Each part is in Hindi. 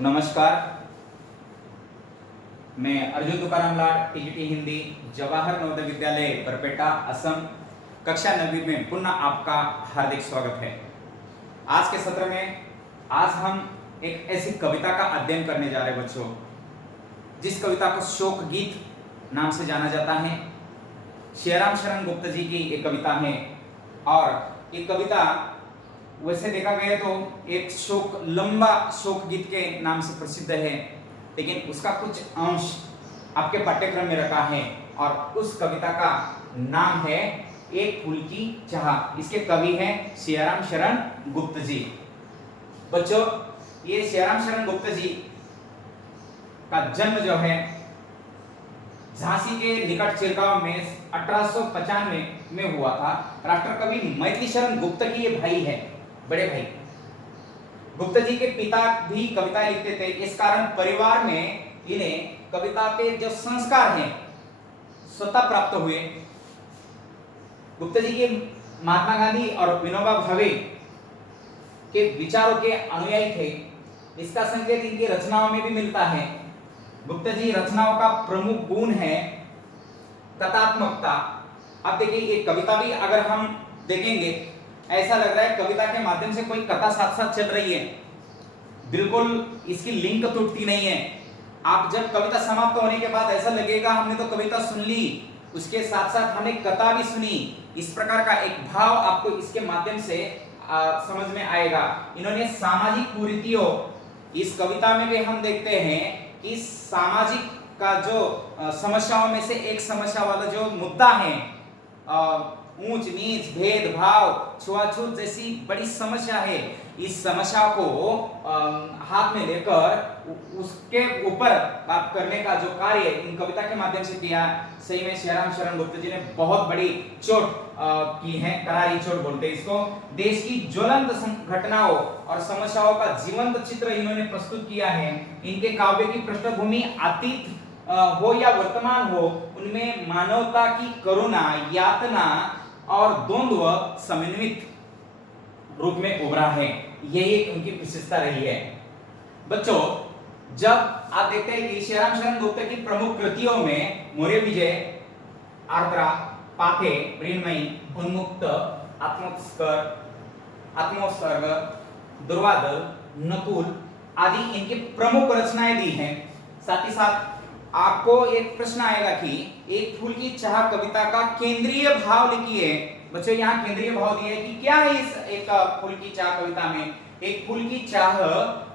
नमस्कार, मैं अर्जुन तुकाराम लाड, टीजीटी हिंदी, जवाहर नवोदय विद्यालय बरपेटा, असम, कक्षा 9वीं में पुनः आपका हार्दिक स्वागत है। आज के सत्र में आज हम एक ऐसी कविता का अध्ययन करने जा रहे हैं बच्चों, जिस कविता को शोक गीत नाम से जाना जाता है। श्रीराम शरण गुप्त जी की एक कविता है और ये कविता वैसे देखा गया तो एक लंबा शोक गीत के नाम से प्रसिद्ध है, लेकिन उसका कुछ अंश आपके पाठ्यक्रम में रखा है और उस कविता का नाम है एक फूल की चाह। इसके कवि हैं श्रीराम शरण गुप्त जी। बच्चों, ये श्रीराम शरण गुप्त जी का जन्म जो है झांसी के निकट चिरगांव में 1895 में हुआ था। राष्ट्रकवि मैथिली शरण गुप्त की ये भाई है, बड़े भाई। गुप्त जी के पिता भी कविताएं लिखते थे, इस कारण परिवार में इन्हें कविता के जो संस्कार हैं स्वतः प्राप्त हुए। गुप्त जी के महात्मा गांधी और विनोबा भावे के विचारों के अनुयायी थे। इसका संकेत इनकी रचनाओं में भी मिलता है। गुप्त जी रचनाओं का प्रमुख गुण है कथात्मकता। अब देखिए, ये कविता भी अगर हम देखेंगे ऐसा लग रहा है कविता के माध्यम से कोई कथा साथ साथ चल रही है, बिल्कुल इसकी लिंक टूटती नहीं है। आप जब कविता समाप्त होने के बाद ऐसा लगेगा हमने तो कविता सुन ली, उसके साथ साथ हमने कथा भी सुनी। इस प्रकार का एक भाव आपको इसके माध्यम से समझ में आएगा। इन्होंने सामाजिक कुरीतियों, इस कविता में भी हम देखते हैं कि सामाजिक का जो समस्याओं में से एक समस्या वाला जो मुद्दा है, ऊंच नीच, भेदभाव, छुआछूत जैसी बड़ी समस्या है, इस समस्या को हाथ में लेकर उसके ऊपर बात करने का जो कार्य इन कविता के माध्यम से किया, सही में श्रीराम शरण गुप्त जी ने बहुत बड़ी चोट की है, करारी चोट बोलते हैं इसको। देश की ज्वलंत घटनाओं और समस्याओं का जीवंत चित्र इन्होंने प्रस्तुत किया है। इनके काव्य की पृष्ठभूमि अतीत हो या वर्तमान हो, उनमें मानवता की करुणा, यातना और द्वंद्व समन्वित रूप में उभरा है। यही उनकी विशेषता रही है। बच्चों, जब आप देखते हैं कि श्रीराम शरण गुप्त की प्रमुख कृतियों में मौर्य विजय, आर्द्रा, पाथे, मृण्मयी, उन्मुक्त, आत्मोत्सर्ग, दुर्वादल, नकुल आदि इनकी प्रमुख रचनाएं दी हैं। साथ ही साथ आपको एक प्रश्न आएगा कि एक फूल की चाह कविता का केंद्रीय भाव लिखिए। बच्चों, यहाँ केंद्रीय भाव दिया है कि क्या है इस एक फूल की चाह कविता में। एक फूल की चाह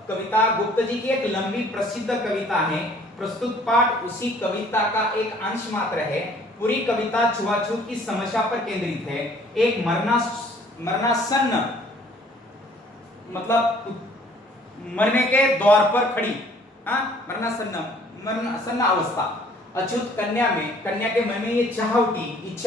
कविता गुप्त जी की एक लंबी प्रसिद्ध कविता है। प्रस्तुत पाठ उसी कविता का एक अंश मात्र है। पूरी कविता छुआछूत की समस्या पर केंद्रित है। एक मरणासन्न, मतलब मरने के द्वार पर खड़ी, मरणासन्न अवस्था अछूत कन्या के मन में ये इच्छा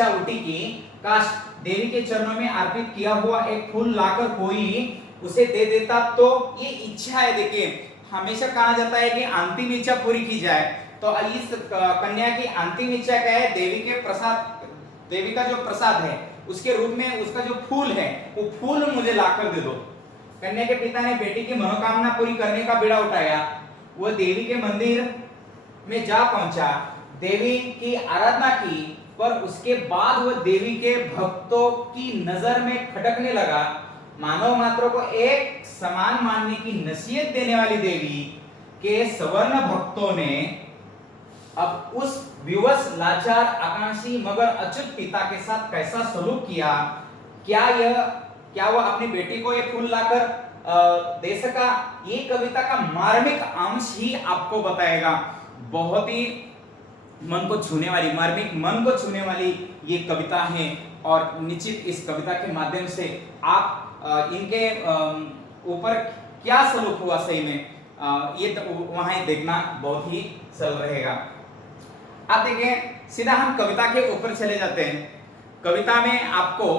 उठी कि काश देवी के चरणों में अर्पित किया हुआ एक फूल लाकर कोई उसे दे देता। तो ये इच्छा है, देखिए हमेशा कहा जाता है कि अंतिम इच्छा पूरी की जाए। तो इस कन्या की अंतिम इच्छा क्या है? देवी का जो प्रसाद है उसके रूप में उसका जो फूल है वो फूल मुझे लाकर दे दो। कन्या के पिता ने बेटी की मनोकामना पूरी करने का बीड़ा उठाया। वो देवी के मंदिर में जा पहुंचा, देवी की आराधना की, पर उसके बाद वह देवी के भक्तों की नजर में खटकने लगा। मानव मात्रों को एक समान मानने की नसीहत देने वाली देवी के सवर्ण भक्तों ने अब उस विवश, लाचार, आकांक्षी मगर अच्युत पिता के साथ कैसा सलूक किया। क्या वह अपनी बेटी को ये फूल लाकर दे सका? ये कविता का मार्मिक अंश ही आपको बताएगा। बहुत ही मन को छूने वाली, मार्मिक मन को छूने वाली ये कविता है और निश्चित इस कविता के माध्यम से आप इनके ऊपर क्या सलूक हुआ सही में ये तो वहां देखना बहुत ही सरल रहेगा। आप देखें, सीधा हम कविता के ऊपर चले जाते हैं। कविता में आपको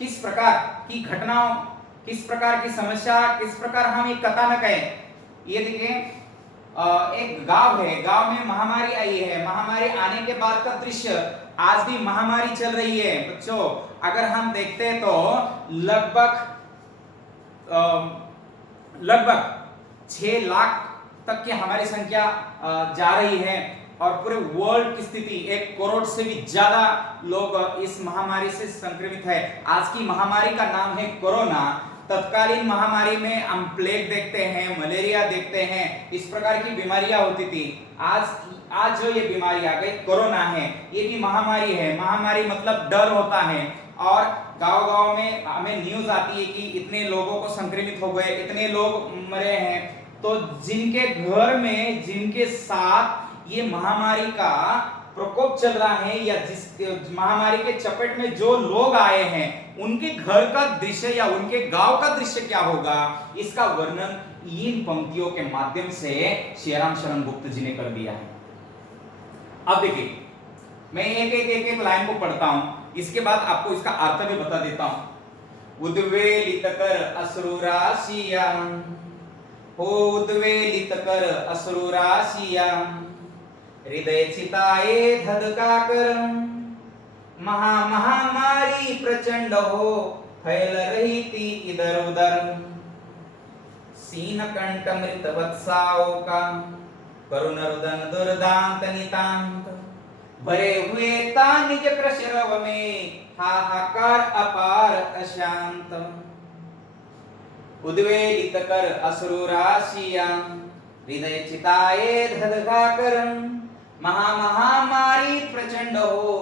किस प्रकार की घटनाओं, किस प्रकार की समस्या, किस प्रकार हम एक कथा न कहें, ये देखिए एक गांव है, गांव में महामारी आई है। महामारी आने के बाद का दृश्य, आज भी महामारी चल रही है बच्चों। अगर हम देखते हैं तो लगभग 6 लाख तक की हमारी संख्या जा रही है और पूरे वर्ल्ड की स्थिति 1 करोड़ से भी ज्यादा लोग इस महामारी से संक्रमित है। आज की महामारी का नाम है कोरोना। तत्कालीन महामारी में हम प्लेग देखते हैं, मलेरिया देखते हैं, इस प्रकार की बीमारियां होती थी। आज जो ये बीमारी आ गई कोरोना है, ये भी महामारी है। महामारी मतलब डर होता है और गांव-गांव में हमें न्यूज आती है कि इतने लोगों को संक्रमित हो गए, इतने लोग मरे हैं। तो जिनके घर में, जिनके साथ ये महामारी का प्रकोप चल रहा है या जिस महामारी के चपेट में जो लोग आए हैं, उनके घर का दृश्य या उनके गांव का दृश्य क्या होगा, इसका वर्णन इन पंक्तियों के माध्यम से श्रीराम शरण गुप्त जी ने कर दिया है। अब देखिए, मैं एक लाइन को पढ़ता हूं, इसके बाद आपको इसका अर्थ भी बता देता हूं। उद्वेलित कर अश्रुराशिया, उद्वेलित कर अश्रुराशिया, हृदय चिताए धधकाकर, महामारी प्रचंड हो फैल रही थी इधर उधर। सीन कंठ मृत वत्साओं का, करुण रुदन दुर्दांत नितांत, भरे हुए ता निज कृशरव में, हाहाकार अपार अशांत। उद्वेलित कर अश्रुराशिया, हृदय चिताए धधकाकर, महामारी प्रचंड हो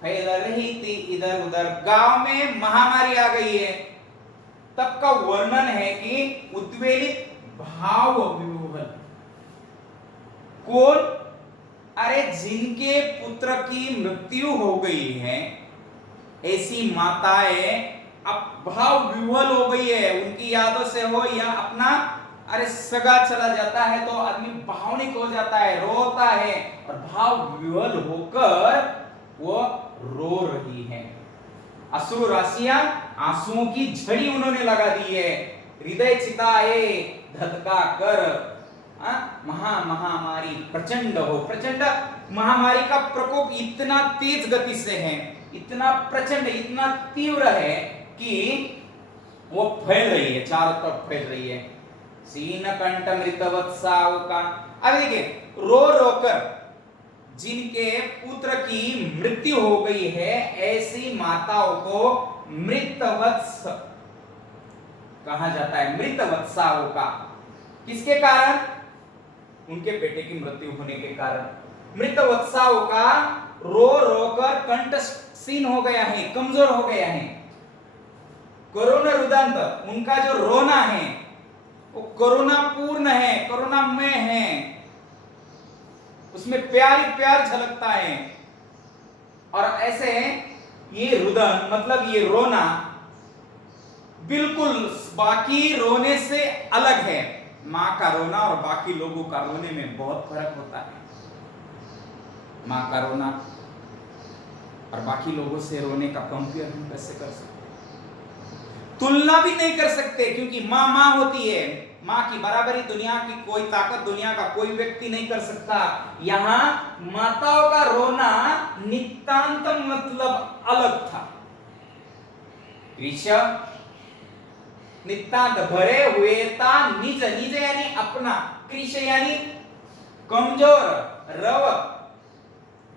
फैल रही थी इधर उधर। गांव में महामारी आ गई है, तब का वर्णन है कि उद्वेलित भाव विह्वल। कौन? अरे जिनके पुत्र की मृत्यु हो गई है, ऐसी माताएं अब भाव विह्वल हो गई है, उनकी यादों से हो या अपना अरे सगा चला जाता है तो आदमी भावनिक हो जाता है, रोता है और भाव विह्वल होकर वो रो रही है। अश्रु राशियां, आंसुओं की झड़ी उन्होंने लगा दी है। हृदय चिताए धधका कर, महामारी प्रचंड हो। प्रचंड महामारी का प्रकोप इतना तेज गति से है, इतना प्रचंड, इतना तीव्र है कि वो फैल रही है, चारों तरफ फैल रही है। सीन कंठ मृत वत्साओं का। अब देखिए, रो रोकर जिनके पुत्र की मृत्यु हो गई है, ऐसी माताओं को मृत वत्स कहा जाता है। मृत वत्साओं का किसके कारण? उनके बेटे की मृत्यु होने के कारण। मृत वत्साओं का रो रोकर कंठ क्षीण हो गया है, कमजोर हो गया है। करुण रुदंत, उनका जो रोना है वो करुणा पूर्ण है, करुणामय है, उसमें प्यार ही प्यार झलकता है। और ऐसे ये रुदन मतलब ये रोना बिल्कुल बाकी रोने से अलग है। मां का रोना और बाकी लोगों का रोने में बहुत फर्क होता है। मां का रोना और बाकी लोगों से रोने का कंपेयर हम कैसे कर सकते, तुलना भी नहीं कर सकते, क्योंकि मां मां होती है। मां की बराबरी दुनिया की कोई ताकत, दुनिया का कोई व्यक्ति नहीं कर सकता। यहां माताओं का रोना नितांत मतलब अलग था। नितांत भरे हुए था, निज निज यानी अपना, कृष यानी कमजोर, रव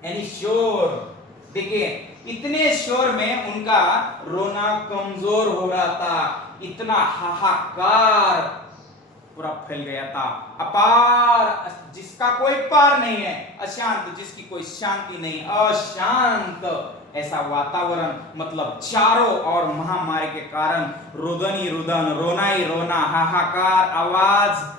यानी शोर। देखिए, इतने शोर में उनका रोना कमजोर हो रहा था, इतना हाहाकार पूरा फैल गया था। अपार, जिसका कोई पार नहीं है, अशांत, जिसकी कोई शांति नहीं, अशांत ऐसा वातावरण, मतलब चारों ओर महामारी के कारण रुदन ही रुदन, रोना ही रोना, हाहाकार, आवाज,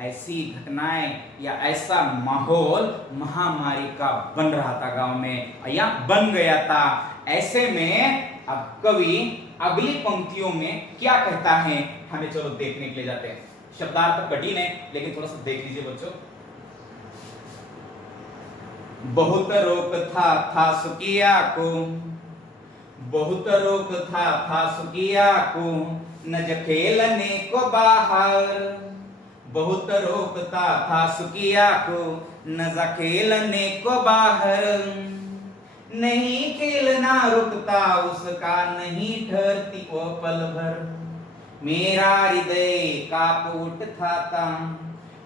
ऐसी घटनाएं या ऐसा माहौल महामारी का बन रहा था गांव में या बन गया था। ऐसे में अब कवि अगली पंक्तियों में क्या कहता है, हमें चलो देखने के लिए जाते हैं। शब्दार्थ कठिन है लेकिन थोड़ा सा देख लीजिए बच्चों। बहुत रोक था सुकिया को, बहुत रोक था सुकिया को, न खेलने को बाहर। बहुत रोकता था सुकिया को, न खेलने को बाहर। नहीं खेलना रुकता उसका, नहीं ठहरती वो पल भर। मेरा हृदय काप उठता था,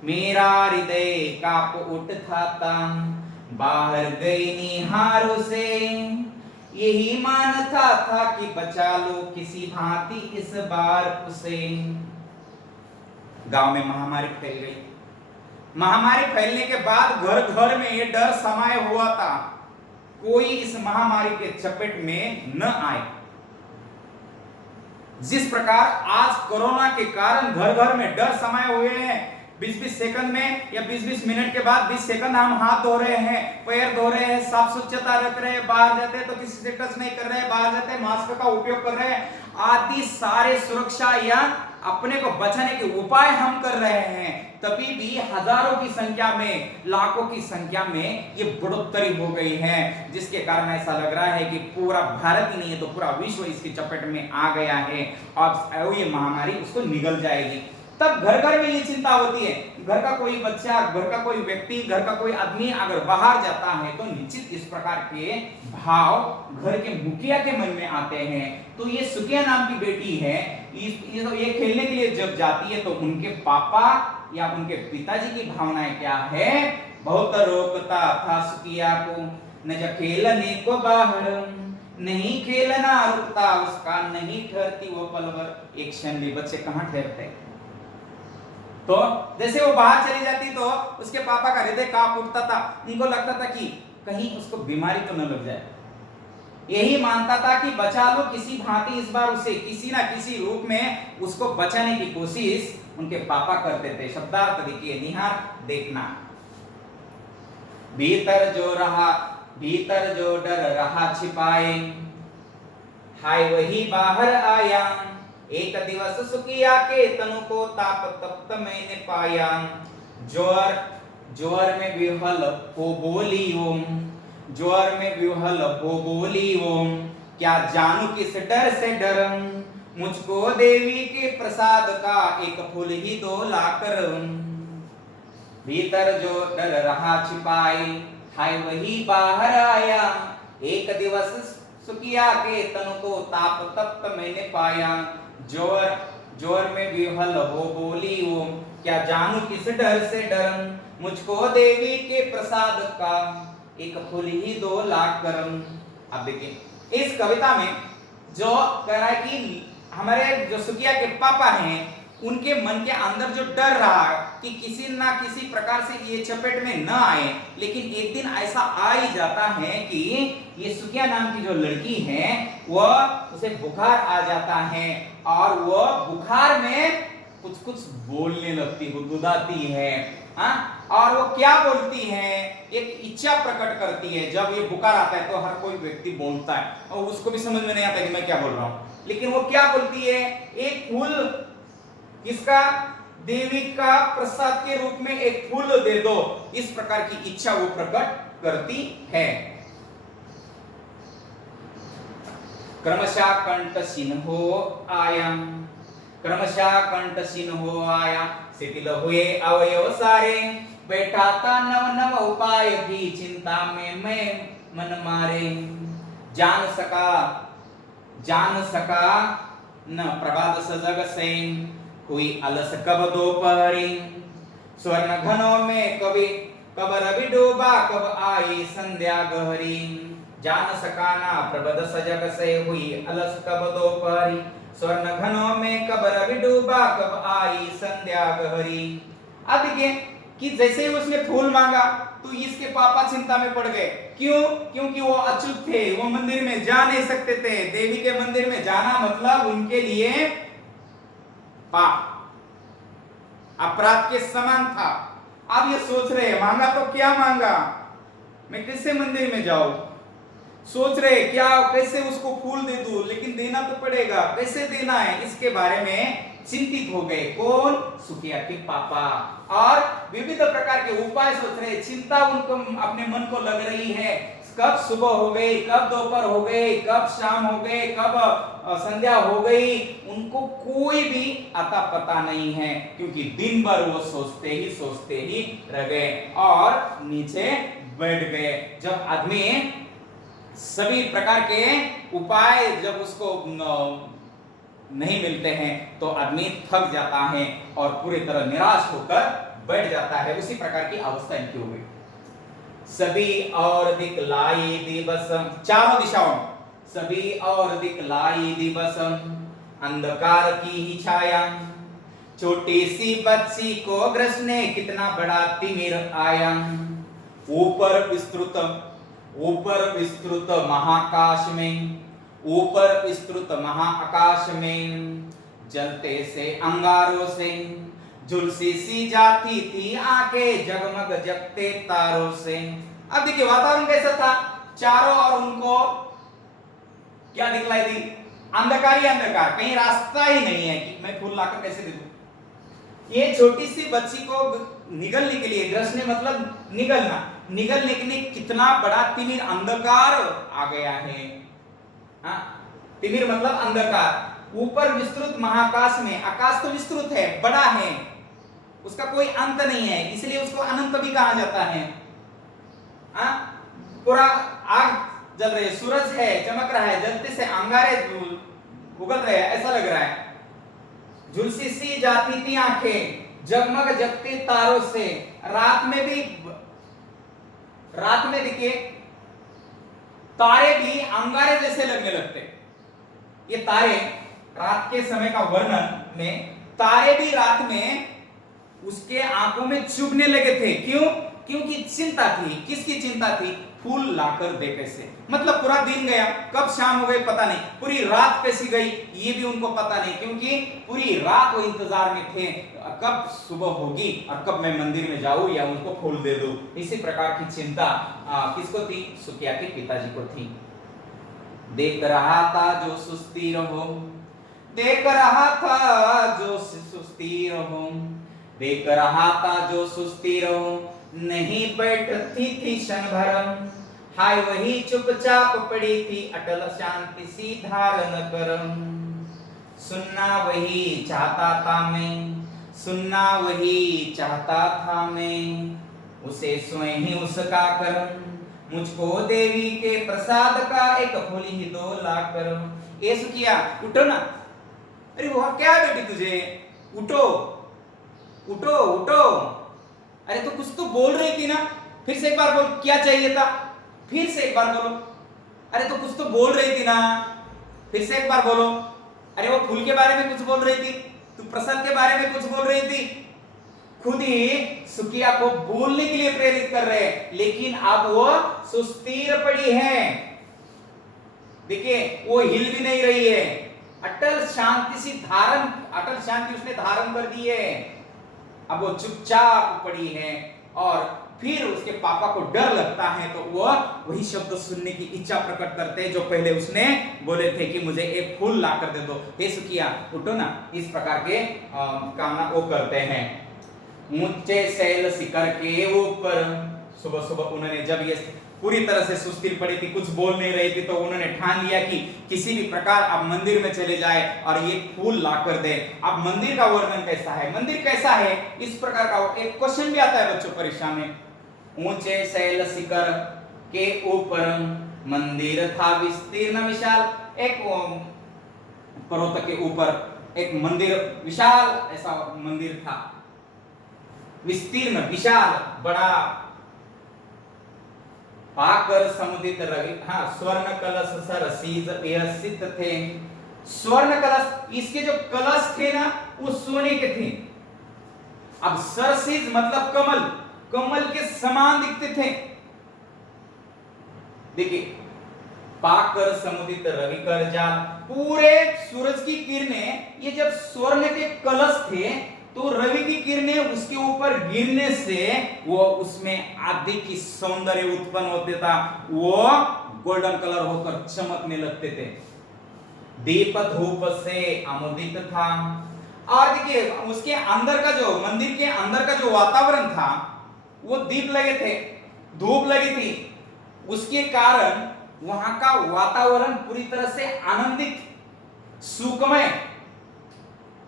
मेरा हृदय काप उठता था, बाहर गई निहारों से, यही मानता था कि बचा लो किसी भांति इस बार उसे। गांव में महामारी फैल गई। महामारी फैलने के बाद घर घर में ये डर समाये हुआ था, कोई इस महामारी के चपेट में न आए। जिस प्रकार आज कोरोना के कारण घर घर में डर समाये हुए हैं, 20-20 सेकंड में या 20-20 मिनट के बाद 20 सेकंड हम हाथ धो रहे हैं, पैर धो रहे हैं, साफ स्वच्छता रख रहे हैं, बाहर जाते हैं तो किसी से टच नहीं कर रहे हैं, बाहर जाते हैं मास्क का उपयोग कर रहे हैं, आदि सारे सुरक्षा या अपने को बचाने के उपाय हम कर रहे हैं, तभी भी हजारों की संख्या में, लाखों की संख्या में ये बढ़ोतरी हो गई है, जिसके कारण ऐसा लग रहा है कि पूरा भारत ही नहीं है तो पूरा विश्व इसकी चपेट में आ गया है। अब ये महामारी उसको निगल जाएगी। तब घर घर में ये चिंता होती है, घर का कोई बच्चा, घर का कोई व्यक्ति, घर का कोई आदमी अगर बाहर जाता है तो निश्चित इस प्रकार के भाव घर के मुखिया के मन में आते हैं। तो ये सुकिया नाम की बेटी है, ये खेलने के लिए जब जाती है तो उनके पापा या उनके पिताजी की भावनाएं क्या है? बहुत रोकता था सुकिया को, न जा खेलने को बाहर, नहीं खेलना रुकता उसका, नहीं ठहरती वो पल भर। एक क्षण भी बच्चे कहां ठहरते? तो जैसे वो बाहर चली जाती तो उसके पापा का हृदय कांप उठता था, उनको लगता था कि कहीं उसको बीमारी तो न लग जाए। यही मानता था कि बचा लो किसी भांति इस बार उसे, किसी ना किसी रूप में उसको बचाने की कोशिश उनके पापा करते थे। शब्दार्थ देखिए, निहार देखना। भीतर जो डर रहा छिपाए, हाय वही बाहर आया, एक दिवस सुकिया के तनु को ताप तप्त मैंने पाया, ज्वर में विहल हो बोली ओम, ज्वर में विहल हो बोली ओम, क्या जानू किस डर से डरम, मुझको देवी के प्रसाद का एक फूल ही दो लाकर। भीतर जो डर रहा छिपाए, हाय वही बाहर आया, एक दिवस सुकिया के तनु को ताप तप्त मैंने पाया, जोर में विहल हो बोली ओम, क्या जानू किस डर से डरम, मुझको देवी के प्रसाद का एक फूल ही दो लाख करम। अब देखिए इस कविता में जो कह रहा है कि हमारे जो सुकिया के पापा हैं उनके मन के अंदर जो डर रहा कि किसी ना किसी प्रकार से ये चपेट में न आए, लेकिन एक दिन ऐसा आ ही जाता है कि ये सुकिया नाम की जो लड़की है वह उसे बुखार आ जाता है और वह बुखार में कुछ कुछ बोलने लगती, गुदगुदाती है। और वो क्या बोलती है? एक इच्छा प्रकट करती है। जब ये बुखार आता है तो हर कोई व्यक्ति बोलता है और उसको भी समझ में नहीं आता कि मैं क्या बोल रहा हूं, लेकिन वो क्या बोलती है? एक फूल, किसका? देवी का प्रसाद के रूप में एक फूल दे दो, इस प्रकार की इच्छा वो प्रकट करती है। क्रमशः कंठ सिन्हो आया, क्रमशः कंठ सिन्हो आया, शिथिल हुए अवयव सारे, बैठा था नव नव उपाय भी, चिंता में मैं मन मारे, जान सका न प्रभात सजग से, हुई अलस कब दोपहरी, स्वर्ण घनों में कब रवि डूबा, कब आई संध्या गहरी, जान सका ना प्रबद सजग से, हुई अलस कब दोपहरी, स्वर्ण घनों में कब रवि डूबा, कब आई संध्या गहरी। अब देखिए कि जैसे ही उसने फूल मांगा तो इसके पापा चिंता में पड़ गए। क्यों? क्योंकि वो अछूत थे, वो मंदिर में जा नहीं सकते थे। देवी के मंदिर में जाना मतलब उनके लिए पाप, अपराध के समान था। अब ये सोच रहे हैं मांगा तो क्या मांगा, मैं कैसे मंदिर में जाऊं? सोच रहे क्या, कैसे उसको फूल दे दूं, लेकिन देना तो पड़ेगा, कैसे देना है, इसके बारे में चिंतित हो गए। कौन? सुकिया के पापा। और विविध प्रकार के उपाय सोच रहे, चिंता उनको अपने मन को लग रही है। कब सुबह हो गई, कब दोपहर हो गई, कब शाम हो गई, कब संध्या हो गई, उनको कोई भी अता पता नहीं है, क्योंकि दिन भर वो सोचते ही रह गए और नीचे बैठ गए। जब आदमी सभी प्रकार के उपाय जब उसको नहीं मिलते हैं तो आदमी थक जाता है और पूरी तरह निराश होकर बैठ जाता है। उसी प्रकार की अवस्था इनकी हो गई। सभी और दिखलाई दिवस, चारों दिशाओं में सभी और दिखलाई दिवस, अंधकार की ही छाया, छोटी सी बच्ची को ग्रसने कितना बड़ा तिमिर आया। ऊपर विस्तृत महाकाश में, ऊपर विस्तृत महाकाश में, जलते से अंगारों से झुलसी सी जाती थी आंखें जगमग जगते तारों से। अब देखिए वातावरण कैसा था, चारों ओर उनको क्या दिखलाई दी, अंधकार ही अंधकार, कहीं रास्ता ही नहीं है कि मैं फूल लाकर कैसे दे दूं। ये छोटी सी बच्ची को निगलने के लिए, ग्रसने मतलब निगलना, निगलने के लिए कितना बड़ा तिमिर अंधकार आ गया है। हाँ, तिमिर मतलब अंधकार। ऊपर विस्तृत महाकाश में, आकाश तो विस्तृत है, बड़ा है, उसका कोई अंत नहीं है, इसलिए उसको अनंत भी कहा जाता है। पूरा आग जल रही है, सूरज है चमक रहा है, जलते से अंगारे उगल रहे हैं, ऐसा लग रहा है। झुलसी सी जाती थी आंखें जगमग जगते तारों से। रात में देखिए तारे भी अंगारे जैसे लगने लगते। ये तारे रात के समय का वर्णन में, तारे भी रात में उसके आंखों में चुभने लगे थे। क्यों? क्योंकि चिंता थी। किसकी चिंता थी? फूल लाकर दे कैसे। मतलब पूरा दिन गया, कब शाम हो गई पता नहीं, पूरी रात कैसी गई ये भी उनको पता नहीं, क्योंकि पूरी रात वो इंतजार में थे कब सुबह होगी और कब मैं मंदिर में जाऊं या उनको फूल दे दूं। इसी प्रकार की चिंता किसको थी? सुकिया के पिताजी को थी। देख रहा था जो सुस्ती रहो, देख रहा था जो सुस्ती रहो, देख रहा था जो सुस्ती रहो, नहीं बैठती थी क्षण भर, हाय वही चुपचाप पड़ी थी अटल शांति सी धारण करम। सुनना वही चाहता था मैं, सुनना वही चाहता था मैं, उसे स्वयं ही उसका करम, मुझको देवी के प्रसाद का एक फूल ही दो ला करम। ये सुकिया उठो ना, अरे वो क्या है बेटी तुझे, उठो उठो उठो, अरे तो कुछ तो बोल रही थी ना, फिर से एक बार बोल क्या चाहिए था, फिर से एक बार बोलो, अरे तो कुछ तो बोल रही थी ना, फिर से एक बार बोलो, अरे वो फूल के बारे में कुछ बोल रही थी, तू प्रसाद के बारे में कुछ बोल रही थी। खुद ही सुकिया को बोलने के लिए प्रेरित कर रहे हैं, लेकिन अब वो सुस्तीर पड़ी है। देखिए वो हिल भी नहीं रही है, अटल शांति सी धारण, अटल शांति उसने धारण कर दी है। अब वो चुपचाप पड़ी है और फिर उसके पापा को डर लगता है तो वो वही शब्द सुनने की इच्छा प्रकट करते हैं जो पहले उसने बोले थे कि मुझे एक फूल ला कर दे दो, हे सुकिया उठो ना। इस प्रकार के कामना वो करते हैं। ऊंचे सैल शिखर के ऊपर, सुबह सुबह उन्होंने जब ये पूरी तरह से सुस्ती पड़ी थी, कुछ बोल नहीं रही थी, तो उन्होंने ठान लिया कि किसी भी प्रकार आप मंदिर में चले जाए और ये फूल ला कर दे। अब मंदिर का वर्णन कैसा है, मंदिर कैसा है, इस प्रकार का एक क्वेश्चन भी आता है बच्चों परीक्षा में। ऊंचे शैल शिखर के ऊपर मंदिर था विस्तीर्ण विशाल, एक पर्वत के ऊपर एक मंदिर, विशाल ऐसा मंदिर था, विस्तीर्ण विशाल बड़ा। पाकर समुदित रवि, हाँ, स्वर्ण कलश सरसीज व्यसित थे। स्वर्ण कलश, इसके जो कलश थे ना वो सोने के थे। अब सरसीज मतलब कमल, कमल के समान दिखते थे। देखिए पाकर समुदित रवि कर जाल, पूरे सूरज की किरणें, ये जब स्वर्ण के कलश थे तो रवि की किरणें उसके ऊपर गिरने से वो उसमें अधिक की सौंदर्य उत्पन्न होते था, वो गोल्डन कलर होकर चमकने लगते थे। दीप धूप से अमुदित था। और देखिए उसके अंदर का जो मंदिर के अंदर का जो वातावरण था वो दीप लगे थे, धूप लगी थी, उसके कारण वहां का वातावरण पूरी तरह से आनंदित, सुखमय,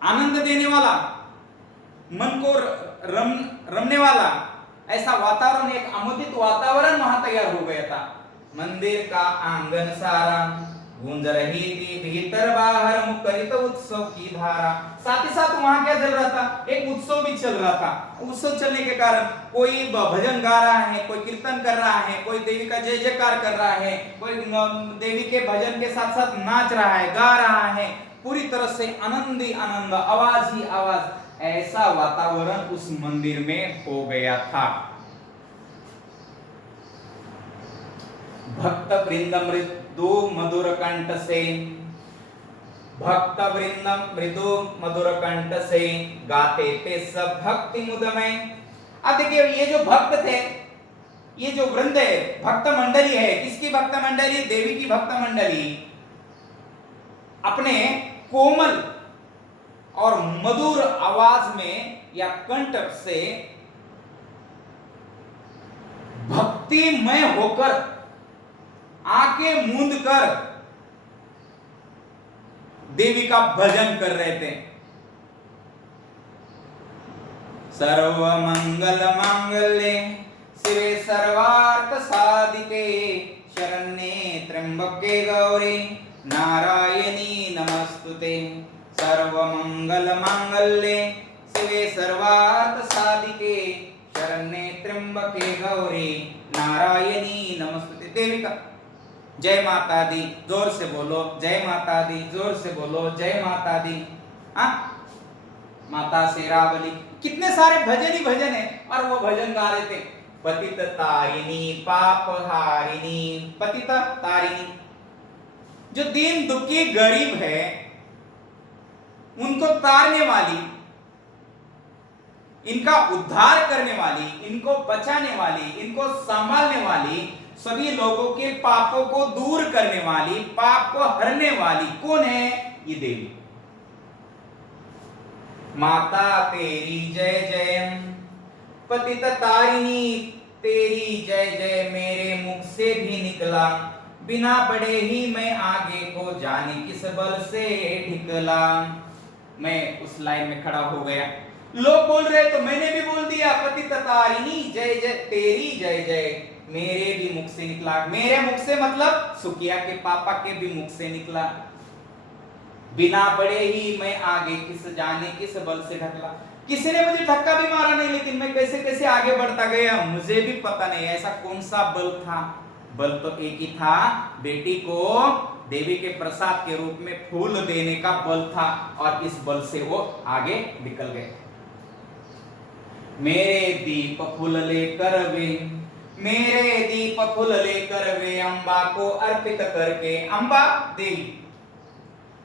आनंद देने वाला, मन को रमने वाला ऐसा वातावरण, एक अमुदित वातावरण वहां तैयार हो गया था। मंदिर का आंगन सारा गूंज रही थी भीतर बाहर मुखरित उत्सव की धारा। साथ ही साथ वहां क्या चल रहा था, एक उत्सव भी चल रहा था। उत्सव चलने के कारण कोई भजन गा रहा है, कोई कीर्तन कर रहा है, कोई देवी का जय जयकार कर रहा है, कोई देवी के भजन के साथ साथ नाच रहा है, गा रहा है, पूरी तरह से आनंद ही आनंद, आवाज ही आवाज। ऐसा वातावरण उस मंदिर में हो गया था। भक्त वृंद मृदु मधुर कंठ से, भक्त वृंद मृदु मधुर कंठ से गाते थे सब भक्ति मुद में। अब देखिए ये जो भक्त थे, ये जो वृंद है, भक्त मंडली है, किसकी भक्त मंडली? देवी की भक्त मंडली अपने कोमल और मधुर आवाज में या कंठ से भक्तिमय होकर आंखें मूंद कर देवी का भजन कर रहे थे। सर्व मंगल मांगल्ये शिवे सर्वार्थ साधिके शरण्ये त्र्यंबके गौरी नारायणी नमस्तुते। सर्व मंगल मांगल्ये शिवे सर्वार्थ साधिके शरण्ये त्र्यंबके गौरी नारायणी नमस्तुते। देवी का जय माता दी, जोर से बोलो जय माता दी, जोर से बोलो जय माता दी। हाँ, माता शेरावली, कितने सारे भजन ही भजन है और वो भजन गा रहे थे। पतित तारिणी पाप हारिणी, पतित तारिणी, जो दीन दुखी गरीब है उनको तारने वाली, इनका उद्धार करने वाली, इनको बचाने वाली, इनको संभालने वाली, सभी लोगों के पापों को दूर करने वाली, पाप को हरने वाली कौन है? ये देवी। माता तेरी जय जय, पतित तारिणी तेरी जय जय, मेरे मुख से भी निकला, बिना पढ़े ही मैं आगे को जाने किस बल से ढिकला। मैं उस लाइन में खड़ा हो गया, लोग बोल रहे तो मैंने भी बोल दिया, पतित तारिणी जय जय, तेरी जय जय मेरे भी मुख से निकला। मेरे मुख से मतलब सुकिया के पापा के भी मुख से निकला, बिना पढ़े ही मैं आगे किस जाने किस बल से ढकला। किसी ने मुझे धक्का भी मारा नहीं, लेकिन मैं कैसे कैसे आगे बढ़ता गया मुझे भी पता नहीं। ऐसा कौन सा बल था? बल तो एक ही था, बेटी को देवी के प्रसाद के रूप में फूल देने का बल था, और इस बल से वो आगे निकल गए। मेरे दीप फूल लेकर वे, मेरे दीप फूल लेकर वे अम्बा को अर्पित करके, अम्बा देवी,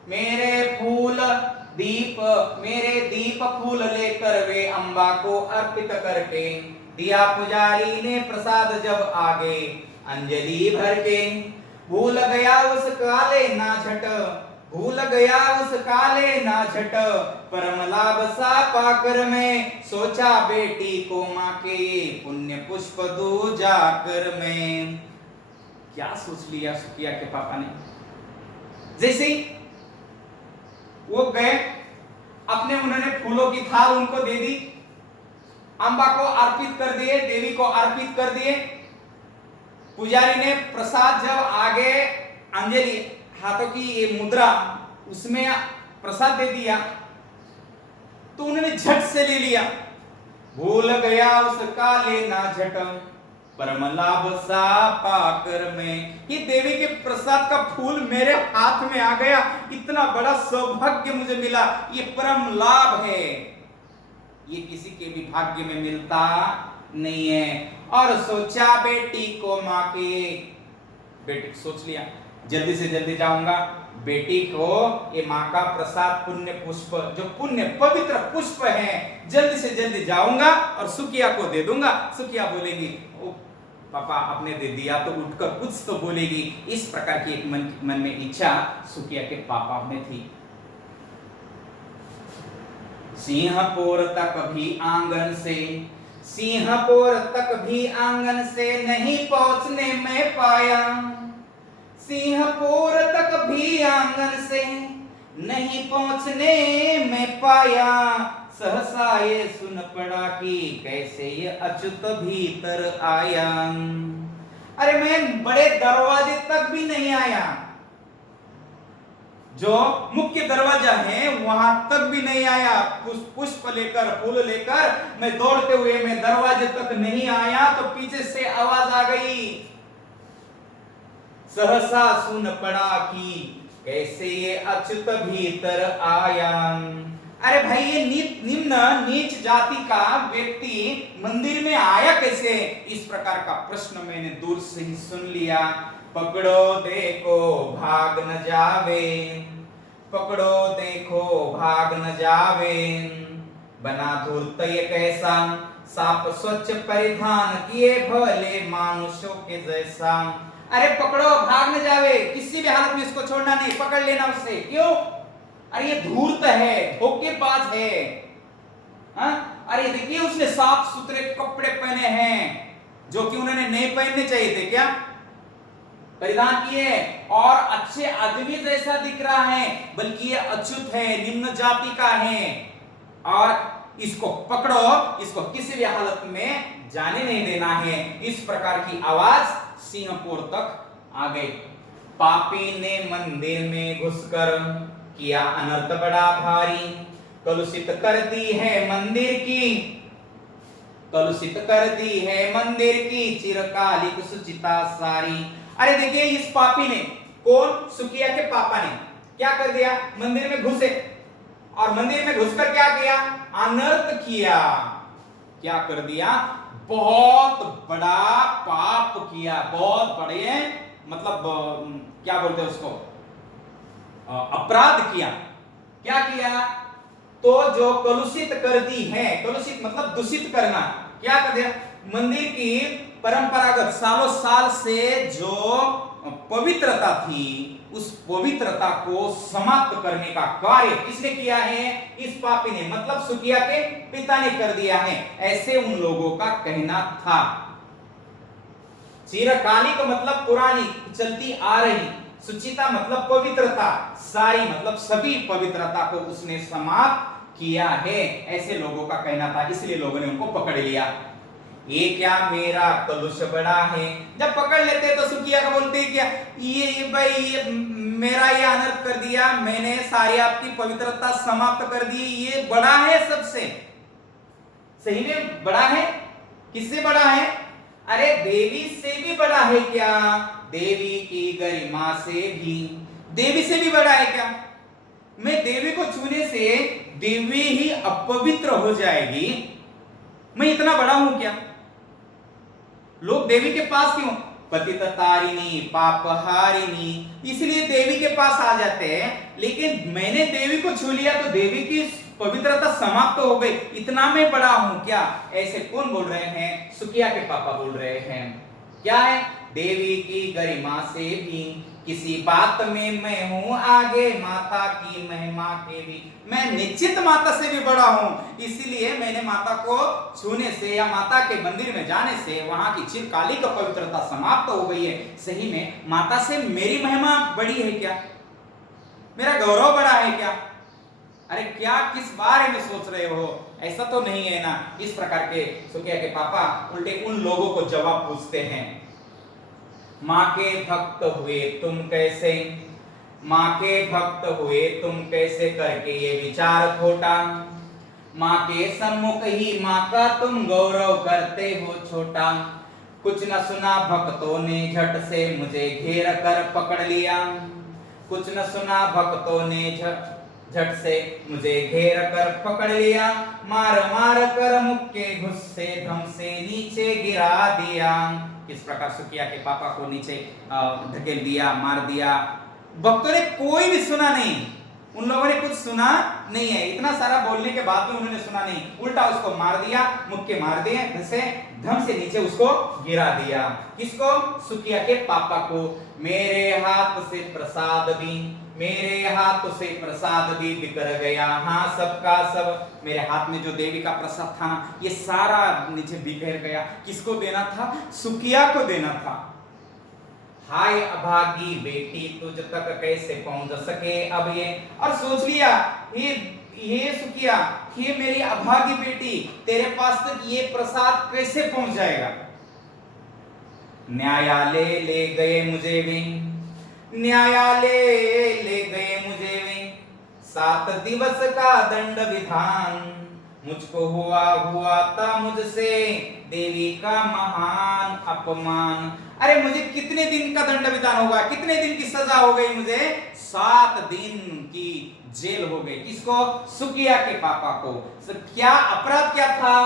मेरे दीप फूल लेकर वे अम्बा को अर्पित करके, दिया पुजारी ने प्रसाद जब आगे अंजलि भर के, भूल गया उस काले ना झट, भूल गया उस काले ना झट, परम लाभ सा पाकर मैं, सोचा बेटी को माँ के पुण्य पुष्प दो जाकर मैं। क्या सोच लिया सुकिया के पापा ने? जैसे ही वो गए, अपने उन्होंने फूलों की थाल उनको दे दी, अम्बा को अर्पित कर दिए, देवी को अर्पित कर दिए। पुजारी ने प्रसाद जब आगे अंजलि हाथों की ये मुद्रा उसमें प्रसाद दे दिया, तो उन्होंने झट से ले लिया। भूल गया उस काले ना झट, परम लाभ सा पाकर मैं, ये देवी के प्रसाद का फूल मेरे हाथ में आ गया, इतना बड़ा सौभाग्य मुझे मिला, ये परम लाभ है, ये किसी के भी भाग्य में मिलता नहीं है। और सोचा बेटी को माँ के, बेटी सोच लिया जल्दी से जल्दी जाऊंगा, बेटी को ये माँ का प्रसाद पुण्य पुष्प, जो पुण्य पवित्र पुष्प है, जल्दी से जल्दी जाऊंगा और सुकिया को दे दूंगा। सुकिया बोलेगी ओ पापा आपने दे दिया तो उठकर कुछ तो बोलेगी। इस प्रकार की एक मन में इच्छा सुकिया के पापा में थी। सिंहपुर तक भी आंगन से, सिंहपुर तक भी आंगन से नहीं पहुंचने में पाया, सिंहपुर तक भी आंगन से नहीं पहुंचने में पाया, सहसा ये सुन पड़ा कि कैसे ये अच्युत भीतर आया। अरे मैं बड़े दरवाजे तक भी नहीं आया, जो मुख्य दरवाजा है वहां तक भी नहीं आया, पुष्प लेकर फूल लेकर मैं दौड़ते हुए मैं दरवाजे तक नहीं आया तो पीछे से आवाज आ गई, सहसा सुन पड़ा कि कैसे ये अच्युत भीतर आया। अरे भाई ये निम्न नीच जाति का व्यक्ति मंदिर में आया कैसे, इस प्रकार का प्रश्न मैंने दूर से ही सुन लिया। पकड़ो देखो भाग न जावे, पकड़ो देखो भाग न जावे, बना धूर्त ये कैसा, साप स्वच्छ परिधान किए भले मानुषों के जैसा। अरे पकड़ो भाग न जावे, किसी भी हालत में इसको छोड़ना नहीं, पकड़ लेना उसे। क्यों? अरे ये धूर्त है, धोखेबाज है। अरे देखिए उसने साफ सुथरे कपड़े पहने हैं जो कि उन्होंने नहीं पहनने चाहिए थे, क्या परिधान किए, और अच्छे आदमी जैसा दिख रहा है, बल्कि ये अच्युत है, निम्न जाति का है, और इसको पकड़ो, इसको किसी भी हालत में जाने नहीं देना है। इस प्रकार की आवाज सिंहपुर तक आ गई। पापी ने मंदिर में घुसकर किया अनर्थ बड़ा भारी, कलुषित कर दी है मंदिर की, कलुषित कर दी है मंदिर की चिरकालिक सुचिता सारी। अरे देखिए इस पापी ने, कौन? सुकिया के पापा ने क्या कर दिया, मंदिर में घुसे और मंदिर में घुसकर क्या किया, अनर्थ किया। क्या कर दिया, बहुत बड़ा पाप किया, बहुत बड़े मतलब क्या बोलते हैं उसको, अपराध किया। क्या किया, तो जो कलुषित कर दी है, कलुषित मतलब दूषित करना, क्या कर दिया, मंदिर की परंपरागत सालों साल से जो पवित्रता थी उस पवित्रता को समाप्त करने का कार्य किसने किया है, इस पापी ने, मतलब सुकिया के पिता ने कर दिया है, ऐसे उन लोगों का कहना था। चिरकालिक मतलब पुरानी चलती आ रही, सुचिता मतलब पवित्रता, सारी मतलब सभी पवित्रता को उसने समाप्त किया है, ऐसे लोगों का कहना था, इसलिए लोगों ने उनको पकड़ लिया। ये क्या मेरा कलुष बड़ा है, जब पकड़ लेते तो सुकिया का बोलते क्या, ये भाई ये मेरा ये अनर्थ कर दिया, मैंने सारी आपकी पवित्रता समाप्त कर दी, ये बड़ा है सबसे। सही में बड़ा है, किससे बड़ा है, अरे देवी से भी बड़ा है क्या, देवी की गरिमा से भी, देवी से भी बड़ा है क्या, मैं देवी को छूने से देवी ही अपवित्र हो जाएगी, मैं इतना बड़ा हूं क्या। लोग देवी के पास क्यों, पतित तारिणी पापहारिणी, इसलिए देवी के पास आ जाते हैं, लेकिन मैंने देवी को छू लिया तो देवी की पवित्रता समाप्त हो गई, इतना मैं बड़ा हूं क्या, ऐसे कौन बोल रहे हैं, सुकिया के पापा बोल रहे हैं। क्या है, देवी की गरिमा से भी किसी बात में मैं हूं आगे, माता की महिमा के भी, मैं निश्चित माता से भी बड़ा हूं, इसलिए मैंने माता को छूने से या माता के मंदिर में जाने से वहां की चिरकालिक पवित्रता समाप्त हो गई है। सही में माता से मेरी महिमा बड़ी है क्या, मेरा गौरव बड़ा है क्या। अरे क्या किस बारे में सोच रहे हो, ऐसा तो नहीं है ना। इस प्रकार के सुकिया के पापा उल्टे उन लोगों को जवाब पूछते हैं, माँ के भक्त हुए तुम कैसे, माँ के भक्त हुए तुम कैसे करके ये विचार खोटा, माँ के सम्मुख ही माँ का तुम गौरव करते हो छोटा, कुछ न सुना भक्तों ने झट से मुझे घेर कर पकड़ लिया, कुछ न सुना भक्तों ने झट से मुझे घेर कर पकड़ लिया, मार मार कर मुख के गुस्से धम से नीचे गिरा दिया। किस प्रकार सुकिया के पापा को नीचे धकेल दिया, मार दिया। भक्तों ने कोई भी सुना नहीं, उन लोगों ने कुछ सुना नहीं है, इतना सारा बोलने के बाद भी उन्होंने सुना नहीं, उल्टा उसको मार दिया, मुक्के मार दिए, जैसे धम से नीचे उसको गिरा दिया। किसको, सुकिया के पापा को। मेरे हाथ से प्रसाद भी, मेरे हाथ से प्रसाद भी बिखर गया, हाँ सबका सब, मेरे हाथ में जो देवी का प्रसाद था ना ये सारा नीचे बिखर गया। किसको देना था, सुकिया को देना था। हाय अभागी बेटी तुझ तक कैसे पहुंच सके अब ये, और सोच लिया ये सुकिया, ये मेरी अभागी बेटी तेरे पास तक ये प्रसाद कैसे पहुंच जाएगा। न्यायालय ले गए मुझे भी, न्यायालय ले गए मुझे 7 दिवस का दंड विधान, मुझको हुआ था मुझसे देवी का महान अपमान। अरे मुझे कितने दिन का दंड विधान होगा, कितने दिन की सजा हो गई मुझे? 7 दिन की जेल हो गई। किसको? सुकिया के पापा को। क्या अपराध क्या था?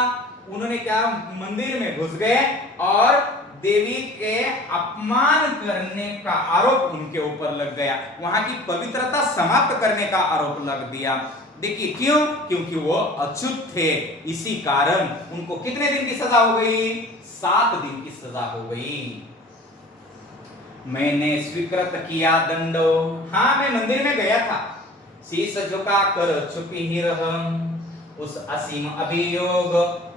उन्होंने क्या मंदिर में घुस गए और देवी के अपमान करने का आरोप उनके ऊपर लग गया, वहां की पवित्रता समाप्त करने का आरोप लग दिया। देखिए क्यों? क्योंकि वो अछूत थे, इसी कारण उनको कितने दिन की सजा हो गई? 7 दिन की सजा हो गई। मैंने स्वीकृत किया दंडो, हाँ मैं मंदिर में गया था, शीश झुका कर चुप ही रहा, उस असीम अभियोग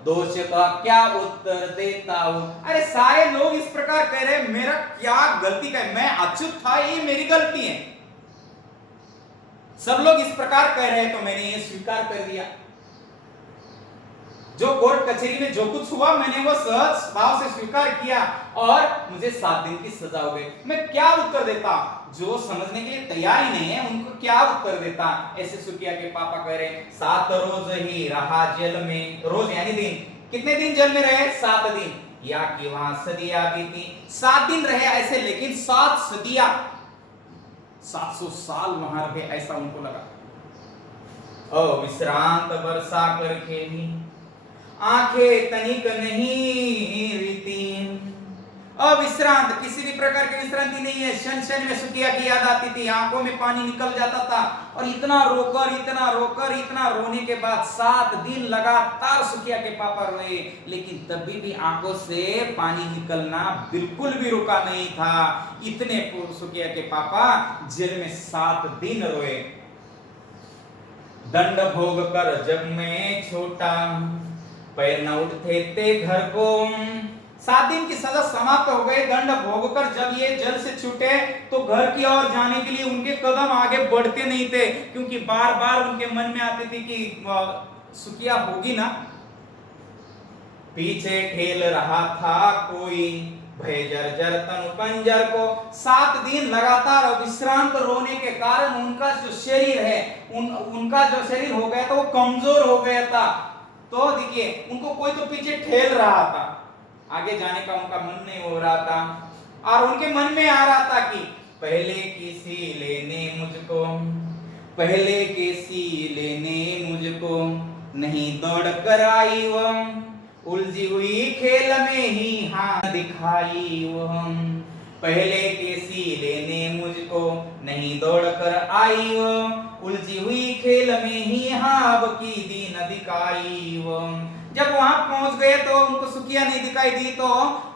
दोष का क्या उत्तर देता हूं। अरे सारे लोग इस प्रकार कह रहे, मेरा क्या गलती का है, मैं अछूत था, ये मेरी गलती है। सब लोग इस प्रकार कह रहे हैं तो मैंने ये स्वीकार कर दिया। जो कोर्ट कचहरी में जो कुछ हुआ मैंने वो सहज भाव से स्वीकार किया और मुझे 7 दिन की सजा हो गई। मैं क्या उत्तर देता? जो समझने के लिए तैयार ही नहीं है उनको क्या उत्तर देता? ऐसे सुकिया के पापा कह रहे 7 रोज ही रहा जेल में, रोज यानी दिन। कितने दिन जेल में रहे? 7 दिन। या कि वहां सदियां बीती। 7 दिन रहे ऐसे, लेकिन 7 सदियां, 700 साल वहां रहे ऐसा उनको लगा। अविश्रांत वर्षा करके भी आंखें तनिक नहीं रीति, अविश्रांत, किसी भी प्रकार की विश्रांति नहीं है। क्षण क्षण में सुकिया की याद आती थी, आंखों में पानी निकल जाता था और इतना रोकर इतना रोने के बाद 7 दिन लगातार सुकिया के पापा रोए, लेकिन तभी भी आंखों से पानी निकलना बिल्कुल भी रुका नहीं था। इतने सुकिया के पापा जेल में 7 दिन रोए। दंड भोग कर जब मैं छोटा, पैर न उठते थे घर को। 7 दिन की सजा समाप्त हो गई। दंड भोग कर जब ये जेल से छूटे तो घर की ओर जाने के लिए उनके कदम आगे बढ़ते नहीं थे, क्योंकि बार बार उनके मन में आती थी कि सुकिया होगी ना। पीछे ठेल रहा था कोई, भय जर्जर तनु पंजर को। 7 दिन लगातार विश्रांत रोने के कारण उनका जो शरीर है, उनका जो शरीर हो गया था वो कमजोर हो गया था। तो देखिए उनको कोई तो पीछे ठेल रहा था, आगे जाने का उनका मन नहीं हो रहा था और उनके मन में आ रहा था कि पहले किसी लेने मुझको, पहले किसी लेने मुझको, नहीं दौड़ कर आई वो, उलझी हुई खेल में ही हाँ दिखाई वो। पहले किसी लेने मुझको, नहीं दौड़ कर आई वो, उलझी हुई खेल में ही हाँ की दीन दिखाई वो। जब वहां पहुंच गए तो उनको सुकिया नहीं दिखाई दी, तो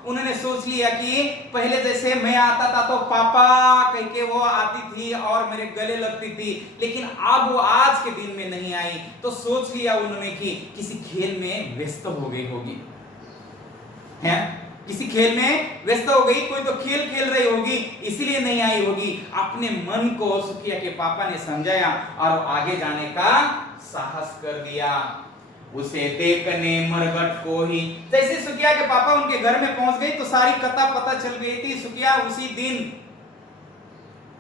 उन्होंने सोच लिया कि पहले जैसे मैं आता था तो पापा कह के वो आती थी और मेरे गले लगती थी, लेकिन अब वो आज के दिन में नहीं आई। तो सोच लिया उन्होंने कि किसी खेल में व्यस्त हो गई होगी, है किसी खेल में व्यस्त हो गई, कोई तो खेल खेल रही होगी इसीलिए नहीं आई होगी। अपने मन को सुकिया के पापा ने समझाया और आगे जाने का साहस कर दिया। उसे देखने मरघट को ही, जैसे सुकिया के पापा उनके घर में पहुंच गई तो सारी कथा पता चल गई थी। सुकिया उसी दिन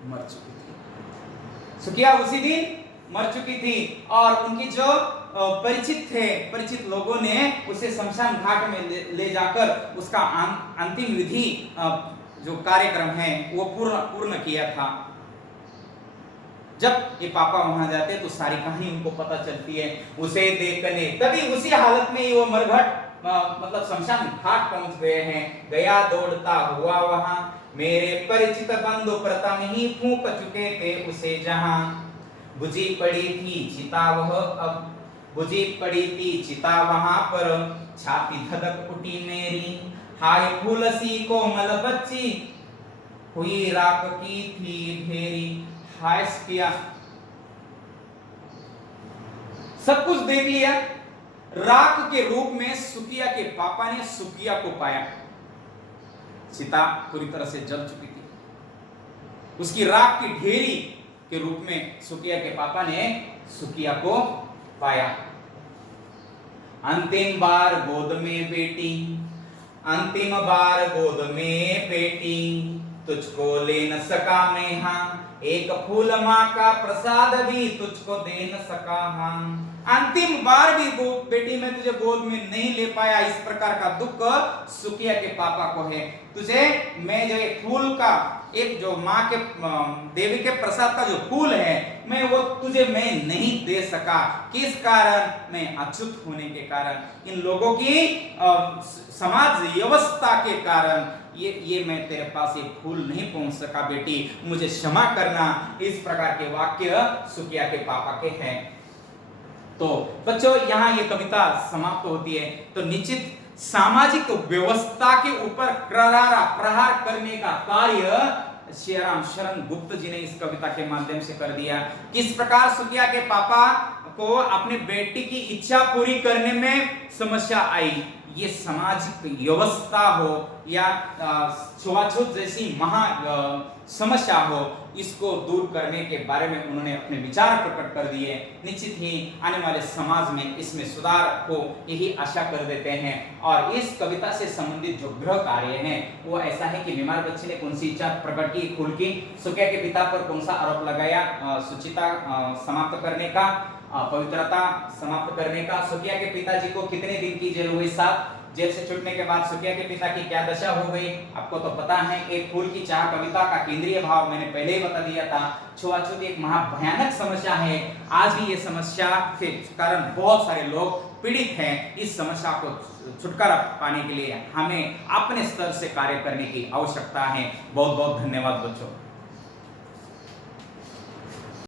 मर चुकी थी, सुकिया उसी दिन मर चुकी थी और उनकी जो परिचित लोगों ने उसे शमशान घाट में ले जाकर उसका अंतिम विधि जो कार्यक्रम है वो पूर्ण किया था। जब ये पापा वहां जाते तो सारी कहानी उनको पता चलती है। उसे देखने तभी उसी हालत में वो मरघट मतलब शमशान घाट पहुंच गए हैं। गया दौड़ता हुआ वहां, मेरे परिचित बंधु प्रथम ही फूंक चुके थे उसे जहां। बुझी पड़ी थी चिता वह अब, बुझी पड़ी थी चिता वहां पर, छाती धधक उठी मेरी, हाय फूल सी कोमल बच्ची, हुई राख की थी ढेरी। हाय किया, सब कुछ देख लिया, राख के रूप में सुकिया के पापा ने सुकिया को पाया। चिता पूरी तरह से जल चुकी थी, उसकी राख की ढेरी के रूप में सुकिया के पापा ने सुकिया को पाया। अंतिम बार गोद में बेटी, अंतिम बार गोद में बेटी, तुझको ले न सका मैं हाँ, एक फूल माँ का प्रसाद भी तुझको दे न सका हम। अंतिम बार भी वो बेटी मैं तुझे गोद में नहीं ले पाया, इस प्रकार का दुख सुखिया के पापा को है। तुझे मैं जो एक फूल का, एक जो माँ के देवी के प्रसाद का जो फूल है, मैं वो तुझे मैं नहीं दे सका। किस कारण? मैं अछूत होने के कारण, इन लोगों की समाज व्यवस्था के कारण ये मैं तेरे पास ये फूल नहीं पहुंच सका बेटी, मुझे क्षमा करना। इस प्रकार के वाक्य सुखिया के पापा के हैं। तो बच्चों यहाँ ये कविता समाप्त होती है। तो निश्चित सामाजिक व्यवस्था के ऊपर करारा प्रहार करने का कार्य श्रीराम शरण गुप्त जी ने इस कविता के माध्यम से कर दिया। किस प्रकार सुखिया के पापा को अपनी बेटी की इच्छा पूरी करने में समस्या आई, ये सामाजिक व्यवस्था हो या छुआछूत जैसी महा समस्या हो, इसको दूर करने के बारे में उन्होंने अपने विचार प्रकट कर दिए। निश्चित ही आने वाले समाज में इसमें सुधार हो, यही आशा कर देते हैं। और इस कविता से संबंधित जो गृह कार्य है वो ऐसा है कि बीमार बच्चे ने कौन सी इच्छा प्रकट की, फूल की, सुखिया के पिता पर कौन सा आरोप लगाया, सुचिता समाप्त करने का, पवित्रता समाप्त करने का, सुखिया के पिताजी को कितने दिन की जेल हुई, 7। जेल से छूटने के बाद सुखिया के पिता की क्या दशा हो गई, आपको तो पता है। एक फूल की चाह कविता का केंद्रीय भाव मैंने पहले ही बता दिया था। छुआछूत एक महाभयानक समस्या है। आज भी ये समस्या के कारण बहुत सारे लोग पीड़ित हैं। इस समस्या को छुटकारा पाने के लिए हमें अपने स्तर से कार्य करने की आवश्यकता है। बहुत बहुत धन्यवाद बच्चों।